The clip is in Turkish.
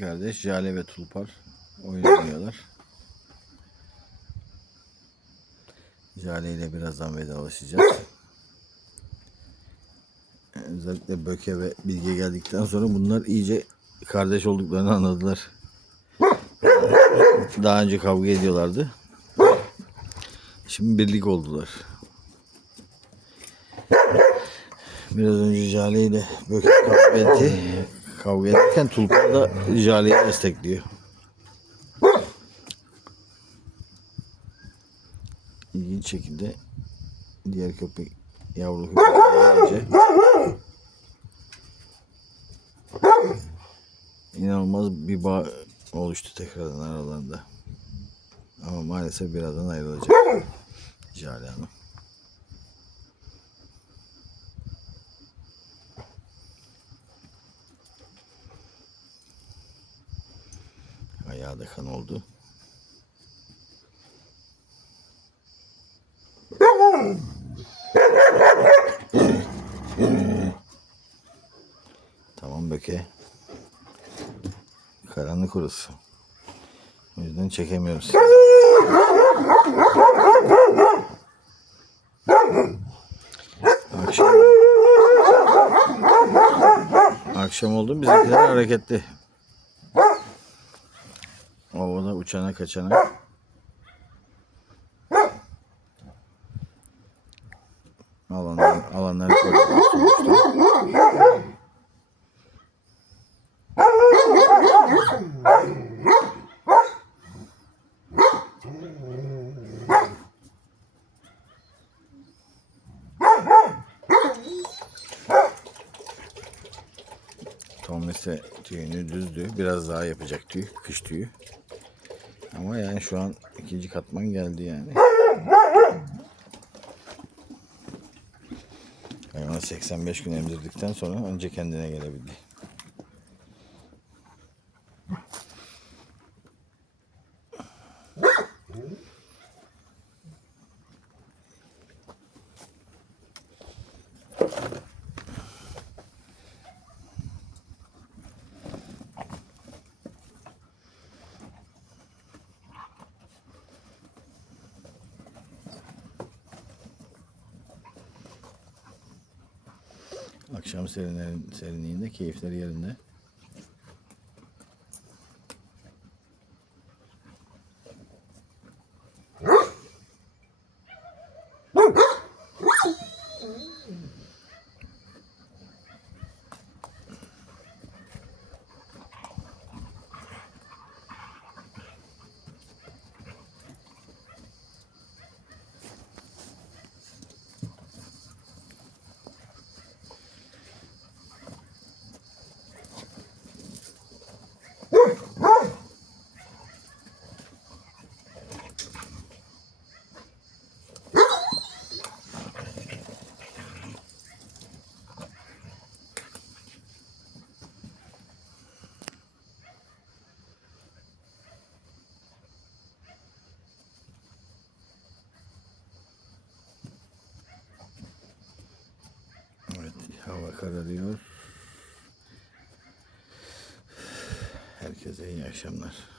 Kardeş Jale ve Tulpar oyun oynuyorlar. Jale ile birazdan vedalaşacağız. Özellikle Böke ve Bilge geldikten sonra bunlar iyice kardeş olduklarını anladılar. Daha önce kavga ediyorlardı. Şimdi birlik oldular. Biraz önce Jale ile Böke kavga etti. Kavga ederken Tulpar da Jale'yi destekliyor. İlginç şekilde diğer köpek yavru köpek inanılmaz bir bağ oluştu tekrardan aralarında. Ama maalesef birazdan ayrılacak Jale Hanım. Ayağı da kan oldu. Tamam Böke. Karanlık orası. O yüzden çekemiyoruz. Akşam Akşam oldu bizimkiler hareketli. Ovada uçana kaçana. Alanlar, alanları koruyorlar sonuçta. Tomris'e tüyünü düzdü. Biraz daha yapacak tüy. Kış tüyü. Ama yani şu an ikinci katman geldi yani. Hayvan 85 gün emzirdikten sonra önce kendine gelebildi. Akşam serinliğinde keyifleri yerinde. Kararıyor. Herkese iyi akşamlar.